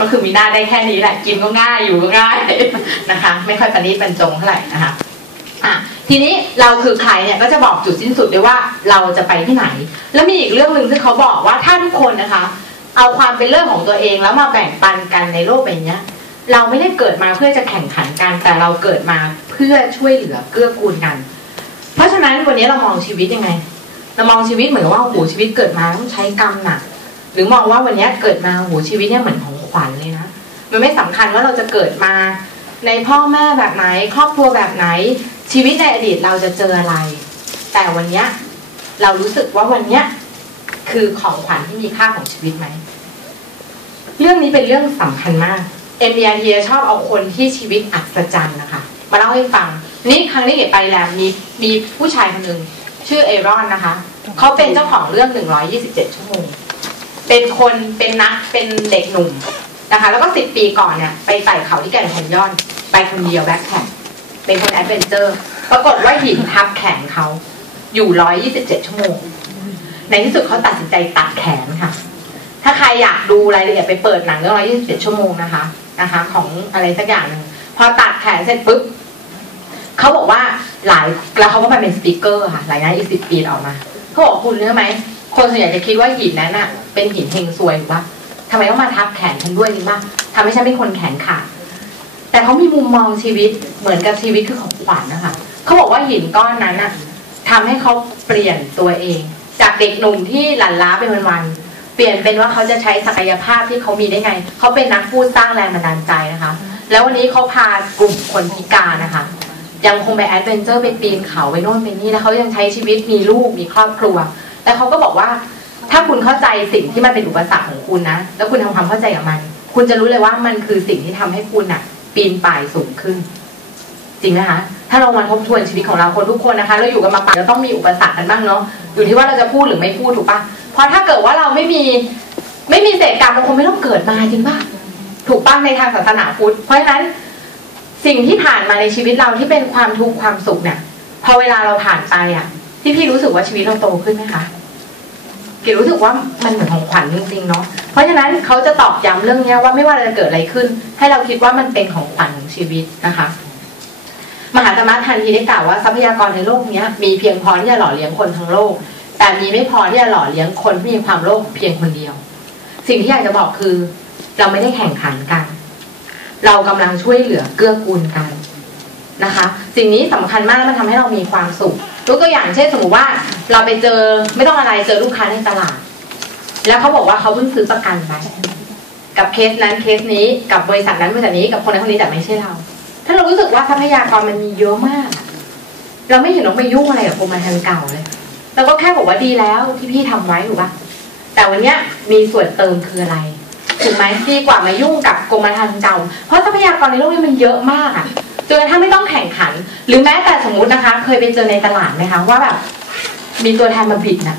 ก็คือมีหน้าได้แค่นี้แหละ กินก็ง่ายอยู่ก็ง่ายนะคะ ไม่ค่อยประณีตบรรจงเท่าไหร่นะคะอะทีนี้เราคือใครเนี่ยก็จะบอกจุดสิ้นสุดด้วยว่าเราจะไปที่ไหน แล้วมีอีกเรื่องหนึ่งที่เขาบอกว่าถ้าทุกคนนะคะ เอาความเป็นเรื่องของตัวเองแล้วมาแบ่งปันกันในโลกใบนี้เราไม่ได้เกิดมาเพื่อจะแข่งขันกัน แต่เราเกิดมาเพื่อช่วยเหลือเกื้อกูลกัน เพราะฉะนั้นวันนี้เรามองชีวิตยังไง เรามองชีวิตเหมือนว่าโอ้โหชีวิตเกิดมาต้องใช้กรรมหนักหรือมองว่าวันนี้เกิดมาโอ้โหชีวิตเนี่ยเหมือนของ ขวัญเลยนะ มันไม่สำคัญว่าเราจะเกิดมาในพ่อแม่แบบไหน ครอบครัวแบบไหน ชีวิตในอดีตเราจะเจออะไร แต่วันเนี้ยเรารู้สึกว่าวันเนี้ยคือของขวัญที่มีค่าของชีวิตไหม เรื่องนี้เป็นเรื่องสำคัญมาก MBRT ชอบเอาคนที่ชีวิตอัศจรรย์นะคะ มาเล่าให้ฟัง นี่ครั้งนี้เก๋ไปแล้วมีมีผู้ชายคนหนึ่งชื่อเอรอนนะคะ เขาเป็นเจ้าของเรื่อง 127 ชั่วโมง เป็นคนเป็นนักเป็นเด็กหนุ่ม นะคะ แล้วก็ 10 ปีก่อนเนี่ยไปไต่เขาที่แก่นแคนยอน ไปคนเดียวแบ็คแพคเป็นคนแอดเวนเจอร์ ปรากฏว่าหินทับแขนเขา อยู่ 127 ชั่วโมง ในที่สุดเขาตัดสินใจตัดแขนค่ะ ถ้าใครอยากดูรายละเอียดไปเปิดหนังเรื่อง 127 ชั่วโมงนะคะนะคะ ของอะไรสักอย่างหนึ่งพอตัดแขนเสร็จปุ๊บเขาบอกว่าหลายแล้วเขาก็มาเป็นสปีกเกอร์ค่ะหลายงานอีกสิบปีออกมาเขาบอกคุณรู้ไหมคนส่วนใหญ่จะคิดว่าหินนั้นอะเป็นหินเฮงซวยหรือว่า ทำไมต้องมาทับแขนฉันด้วยนี่บ้างทำให้ฉันเป็นคนแขนขาดแต่เขามีมุมมองชีวิตเหมือนกับชีวิตคือของขวัญนะคะเขาบอกว่าหินก้อนนั้นอะทำให้เขาเปลี่ยนตัวเอง จากเด็กหนุ่มที่หลั่นล้าไปวันๆเปลี่ยนเป็นว่าเขาจะใช้ศักยภาพที่เขามีได้ไง เขาเป็นนักพูดสร้างแรงบันดาลใจนะคะ แล้ววันนี้เขาพากลุ่มคนพิการนะคะ ยังคงไปแอดเวนเจอร์ไปปีนเขาไปโน่นไปนี่แล้วเขายังใช้ชีวิตมีลูกมีครอบครัว แต่เขาก็บอกว่า ถ้าคุณเข้าใจสิ่งที่มันเป็นอุปสรรคของคุณนะ แล้วคุณทำความเข้าใจกับมัน คุณจะรู้เลยว่ามันคือสิ่งที่ทำให้คุณน่ะปีนป่ายสูงขึ้น จริงนะคะ ถ้าเรามาทบทวนชีวิตของเราคนทุกคนนะคะ เราอยู่กันมาป่าเราต้องมีอุปสรรคกันบ้างเนาะ อยู่ที่ว่าเราจะพูดหรือไม่พูดถูกปะเพราะถ้าเกิดว่าเราไม่มี ไม่มีเศษกรรมเราคงไม่ต้องเกิดมาจริงปะถูกป้งในทางศาสนาพุทธ เพราะฉะนั้นสิ่งที่ผ่านมาในชีวิตเราที่เป็นความทุกข์ความสุขเนี่ย พอเวลาเราผ่านไปอะที่พี่รู้สึกว่าชีวิตเราโตขึ้นไหมคะ เก๋รู้สึกว่ามันเหมือนของขวัญจริงๆเนาะเพราะฉะนั้นเขาจะตอกย้ำเรื่องเนี้ยว่าไม่ว่าจะเกิดอะไรขึ้น ให้เราคิดว่ามันเป็นของขวัญของชีวิตนะคะ มหาธรรมทันทีได้กล่าวว่าทรัพยากรในโลกเนี้ยมีเพียงพอที่จะหล่อเลี้ยงคนทั้งโลก แต่มีไม่พอที่จะหล่อเลี้ยงคนที่มีความโลภเพียงคนเดียว สิ่งที่อยากจะบอกคือ เราไม่ได้แข่งขันกัน เรากำลังช่วยเหลือเกื้อกูลกันนะคะ สิ่งนี้สำคัญมากมันทำให้เรามีความสุข ยกตัวอย่างเช่นสมมติว่าเราไปเจอไม่ต้องอะไรเจอลูกค้าในตลาด แล้วเขาบอกว่าเขาเพิ่งซื้อประกันไปกับเคสนั้นเคสนี้กับบริษัทนั้นบริษัทนี้กับคนนั้นคนนี้แต่ไม่ใช่เรา ถ้าเรารู้สึกว่าทรัพยากรมันมีเยอะมาก เราไม่เห็นต้องไปยุ่งอะไรกับกรมธรรม์เก่าเลยเราก็แค่บอกว่าดีแล้วที่พี่ทำไว้ถูกปะแต่วันเนี้ยมีส่วนเติมคืออะไรถูกไหมดีกว่ามายุ่งกับกรมธรรม์เก่า เพราะทรัพยากรในโลกนี้มันเยอะมากอะ จนกระทั่งไม่ต้องแข่งขัน หรือแม้แต่สมมุตินะคะ เคยไปเจอในตลาดไหมคะว่าแบบมีตัวแทนมาบิดนะ